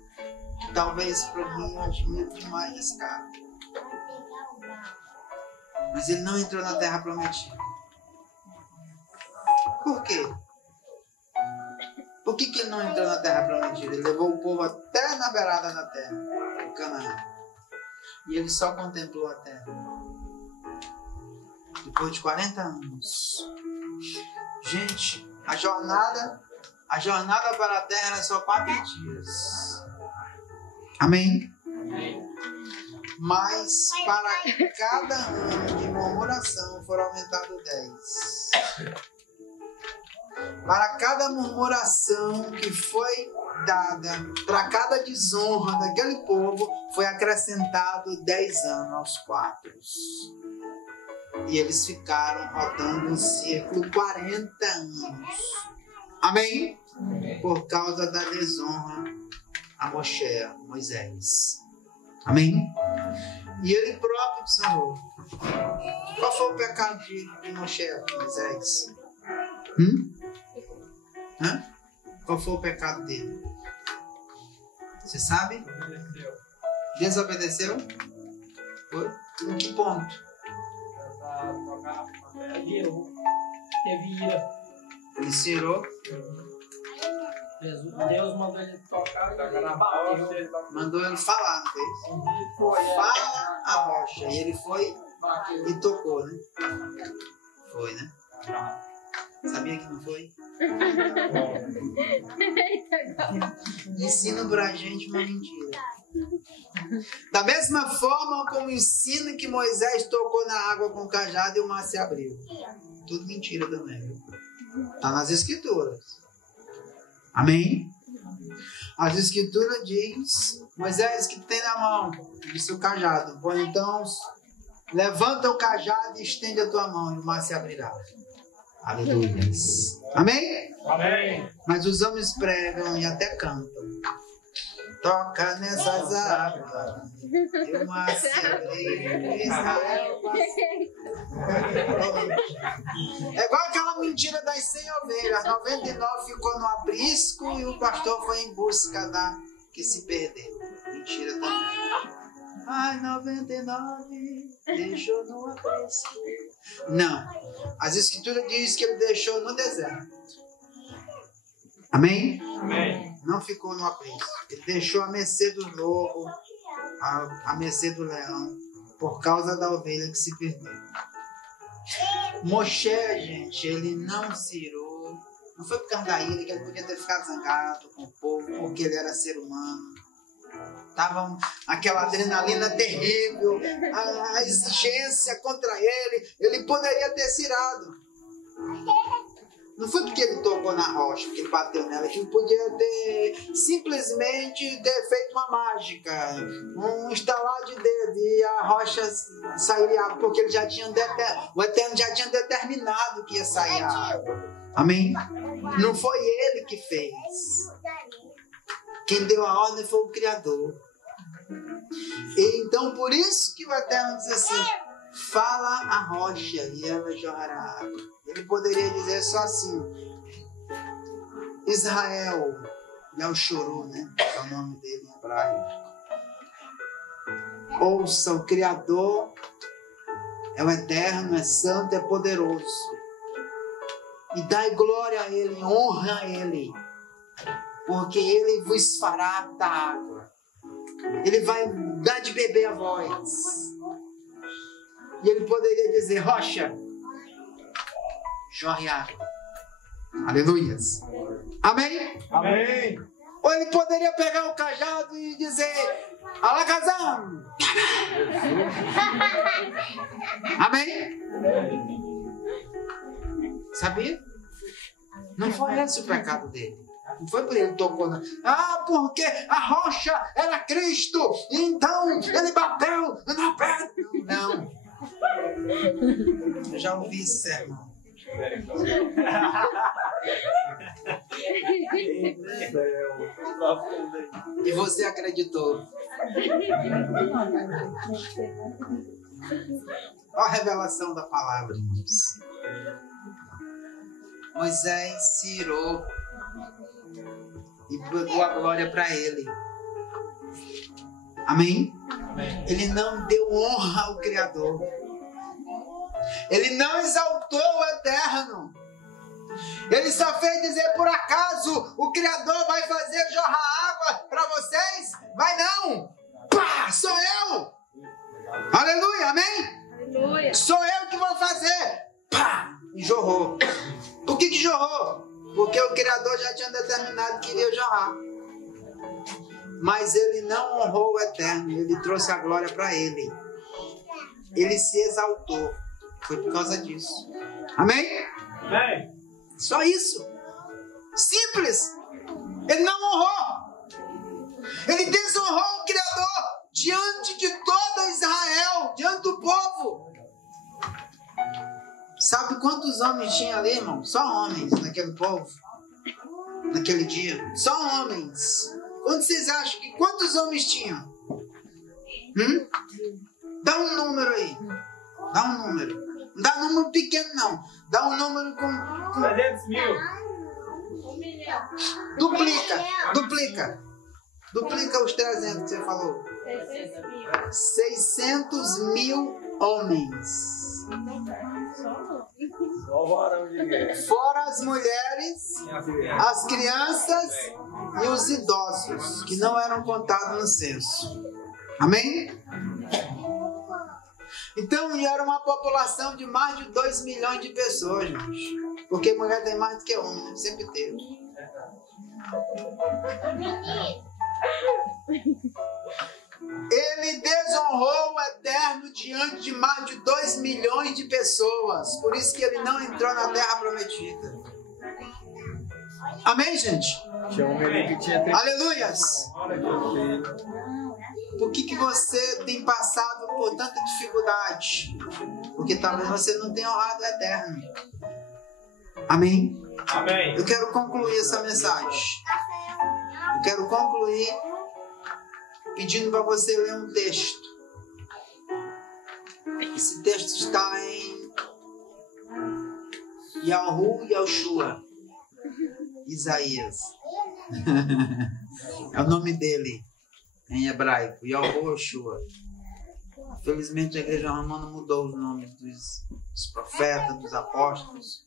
que talvez para mim eu admiro demais esse cara. Mas ele não entrou na terra prometida. Por quê? Por que ele não entrou na terra prometida? Ele levou o povo até na beirada da terra, o Canaã. E ele só contemplou a terra. Depois de 40 anos. Gente, a jornada para a terra era só 4 dias. Amém? Mas para cada ano de murmuração foram aumentados 10. Para cada murmuração que foi dada, para cada desonra daquele povo, foi acrescentado 10 anos aos 4. E eles ficaram rodando em círculo 40 anos. Amém? Por causa da desonra a Moisés. Amém? E ele próprio desonrou. Qual foi o pecado de Moisés? Qual foi o pecado dele? Você sabe? Desobedeceu? Foi? Em que ponto? Teve ira. Ele se irou. Deus mandou ele tocar na rocha. Mandou ele falar, não fez? Fala a rocha. E ele foi e tocou, né? Foi, né? Sabia que não foi? Ensina pra gente uma mentira. Da mesma forma como ensina que Moisés tocou na água com o cajado e o mar se abriu. Tudo mentira também. Está nas Escrituras. Amém? As Escrituras diz: Moisés, que tem na mão? Disse o cajado. Bom, então levanta o cajado e estende a tua mão e o mar se abrirá. Aleluia. Amém? Amém. Mas os homens pregam e até cantam. Toca nessas águas, e o mar se abriu, Israel É igual aquela mentira das 100 ovelhas. 99 ficou no aprisco e o pastor foi em busca da que se perdeu. Mentira também. Ai, 99 deixou no aprisco. Não. As Escrituras dizem que ele deixou no deserto. Amém? Amém. Não ficou no aprisco. Ele deixou a mercê do lobo, a mercê do leão, por causa da ovelha que se perdeu. Moshe, gente, ele não se irou. Não foi por causa da ira, que ele podia ter ficado zangado com o povo, porque ele era ser humano. Tava aquela adrenalina terrível, a exigência contra ele. Ele poderia ter se irado. Não foi porque ele tocou na rocha, porque ele bateu nela, que ele podia ter simplesmente ter feito uma mágica, um estalar de dedo e a rocha sairia, porque ele já tinha o Eterno já tinha determinado que ia sair a água. Amém? Não foi ele que fez. Quem deu a ordem foi o Criador. E então por isso que o Eterno diz assim: fala a rocha e ela jorrará água. Ele poderia dizer só assim: Israel, Yahshua, né? É o nome dele em hebraico. Ouça, o Criador é o Eterno, é santo, é poderoso. E dai glória a Ele, honra a Ele, porque Ele vos fará da água. Ele vai dar de beber a vós. E ele poderia dizer: rocha, jorre água. Aleluias. Amém? Amém. Ou ele poderia pegar o cajado e dizer: alakazam. Amém? Sabia? Não foi esse o pecado dele. Não foi por ele que tocou na... porque a rocha era Cristo. Então ele bateu na pedra. Não. Eu já ouvi esse sermão. E você acreditou. Olha a revelação da palavra, irmãos. Moisés se irou e pegou a glória para ele. Amém? Amém. Ele não deu honra ao Criador. Ele não exaltou o Eterno. Ele só fez dizer: por acaso o Criador vai fazer jorrar água para vocês? Vai não! Pá! Sou eu! Aleluia! Amém? Aleluia. Sou eu que vou fazer! Pá! E jorrou. Por que jorrou? Porque o Criador já tinha determinado que iria jorrar. Mas ele não honrou o Eterno. Ele trouxe a glória para ele. Ele se exaltou. Foi por causa disso. Amém? Amém. Só isso. Simples. Ele não honrou. Ele desonrou o Criador diante de todo Israel, diante do povo. Sabe quantos homens tinha ali, irmão? Só homens naquele povo. Naquele dia. Só homens. Quantos vocês acham que quantos homens tinham? Dá um número aí. Dá um número. Não dá um número pequeno, não. Dá um número com 300 mil. 1 milhão. Duplica. Duplica os 300 que você falou. 600 mil. 600 mil homens. Só o varão de guerra. Fora as mulheres, as crianças e os idosos, que não eram contados no censo. Amém? Então, era uma população de mais de 2 milhões de pessoas, gente. Porque mulher tem mais do que homem, né? Sempre teve. Ele desonrou o Eterno diante de mais de 2 milhões de pessoas. Por isso que ele não entrou na Terra Prometida. Amém, gente? Tinha um menino que tinha 30. Aleluias! Por que você tem passado por tanta dificuldade? Porque talvez você não tenha honrado o Eterno. Amém? Amém. Eu quero concluir essa mensagem. Eu quero concluir pedindo para você ler um texto. Esse texto está em Yahu Yahushua, Isaías. É o nome dele em hebraico, Yahu Yahushua. Infelizmente a igreja romana mudou os nomes dos profetas, dos apóstolos.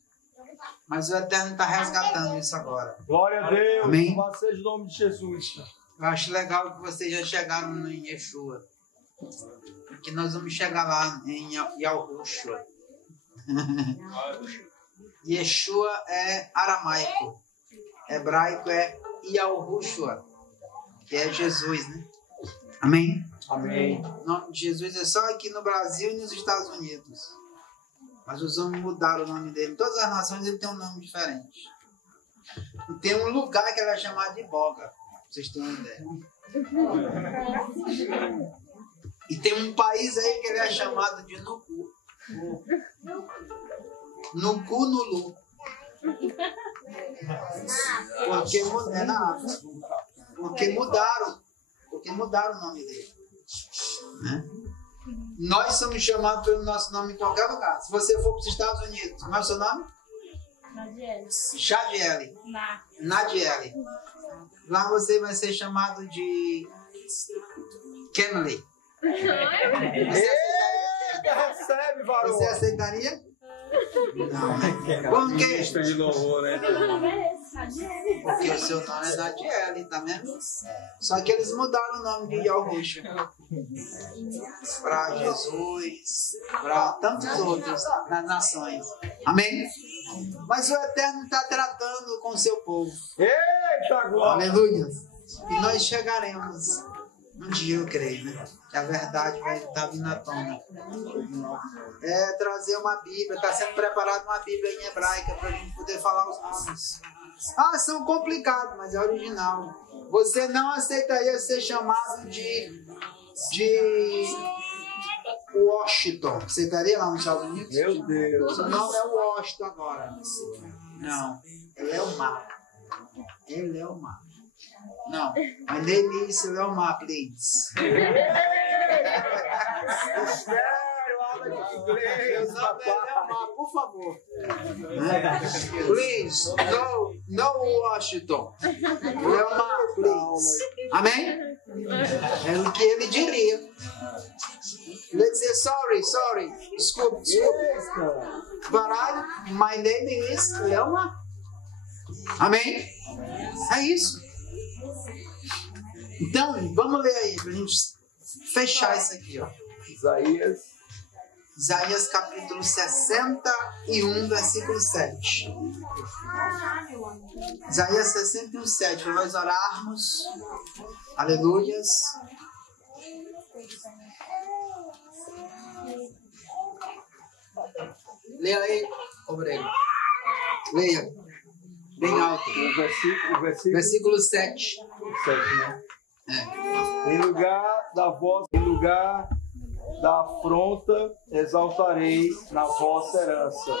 Mas o Eterno está resgatando isso agora. Glória a Deus. Amém? Louvado seja o nome de Jesus. Eu acho legal que vocês já chegaram em Yeshua. Porque nós vamos chegar lá em Yahushua. Yeshua é aramaico. Hebraico é Yahushua, que é Jesus, né? Amém? Amém. O nome de Jesus é só aqui no Brasil e nos Estados Unidos. Mas os homens mudaram o nome dele. Em todas as nações ele tem um nome diferente. E tem um lugar que ele é chamado de Boga. Pra vocês terem uma ideia. E tem um país aí que ele é chamado de Nuku. Nuku Nulu. Porque é na África. Porque mudaram o nome dele. Né? Nós somos chamados pelo nosso nome em qualquer lugar. Se você for para os Estados Unidos, como é o seu nome? Nadiele. Chadiele. Nadiele. Lá você vai ser chamado de Kemley. Recebe, varão. Você aceitaria? Não, né? Por quê? Ministro de louvor, né? Meu nome é esse, Nadiele. Porque o seu nome é Nadiele, tá vendo? Só que eles mudaram o nome de Yahushua para Jesus, para tantos outros nas nações. Amém? Mas o Eterno está tratando com o seu povo. Eita, glória. Aleluia. E nós chegaremos um dia, eu creio, né? Que a verdade vai estar vindo à tona. É trazer uma Bíblia, está sendo preparada uma Bíblia em hebraica para a gente poder falar os nomes. Ah, são complicados, mas é original. Você não aceitaria ser chamado de Washington. Aceitaria lá nos Estados Unidos? Meu Deus. Seu nome é Washington agora. Não, ele é o mar. Ele é o mar. Não, my name is Leomar, please. Meu nome é Leomar, por favor. Please, no Washington. Leomar, please. Amém? É o que ele diria. Ele dizer sorry, desculpe. But my name is Leomar. Amém? É isso. Então, vamos ler aí, pra gente fechar isso aqui, ó. Isaías capítulo 61, versículo 7. Isaías 61, 7. Para nós orarmos. Aleluias. Leia aí, obreiro. Leia. bem alto. O versículo Versículo 7. 7, né? É. Em lugar da afronta, exaltarei na vossa herança.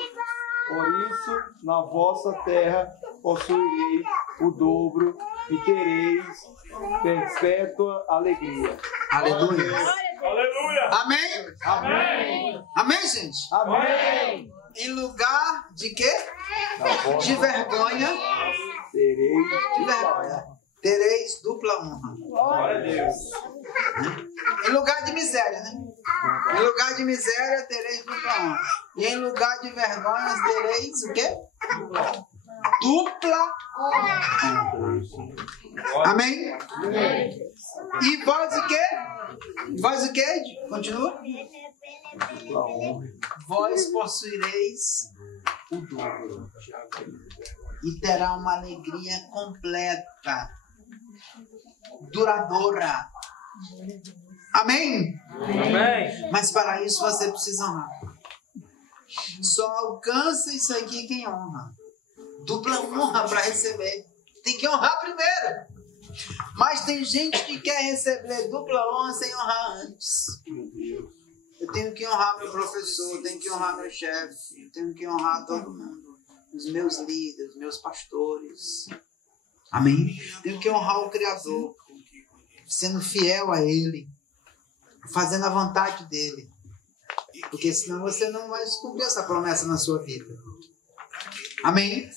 Por isso, na vossa terra possuirei o dobro e tereis perpétua alegria. Aleluia. Aleluia. Amém? Amém. Amém, gente? Amém. Em lugar de quê? De vergonha. Tereis De vergonha. Tereis dupla honra. Glória a Deus. Em lugar de miséria, né? Em lugar de miséria, tereis dupla honra. E em lugar de vergonhas, tereis o quê? Dupla honra. Amém? E vós o quê? Vós o quê? Continua. Vós possuireis o dobro. E terá uma alegria completa, duradoura. Amém? Amém. Mas para isso você precisa honrar. Só alcança isso aqui quem honra. Dupla honra para receber. Tem que honrar primeiro. Mas tem gente que quer receber dupla honra sem honrar antes. Eu tenho que honrar meu professor, tenho que honrar meu chefe, tenho que honrar todo mundo. Os meus líderes, meus pastores. Amém? Tenho que honrar o Criador. Sendo fiel a Ele. Fazendo a vontade dEle. Porque senão você não vai cumprir essa promessa na sua vida. Amém?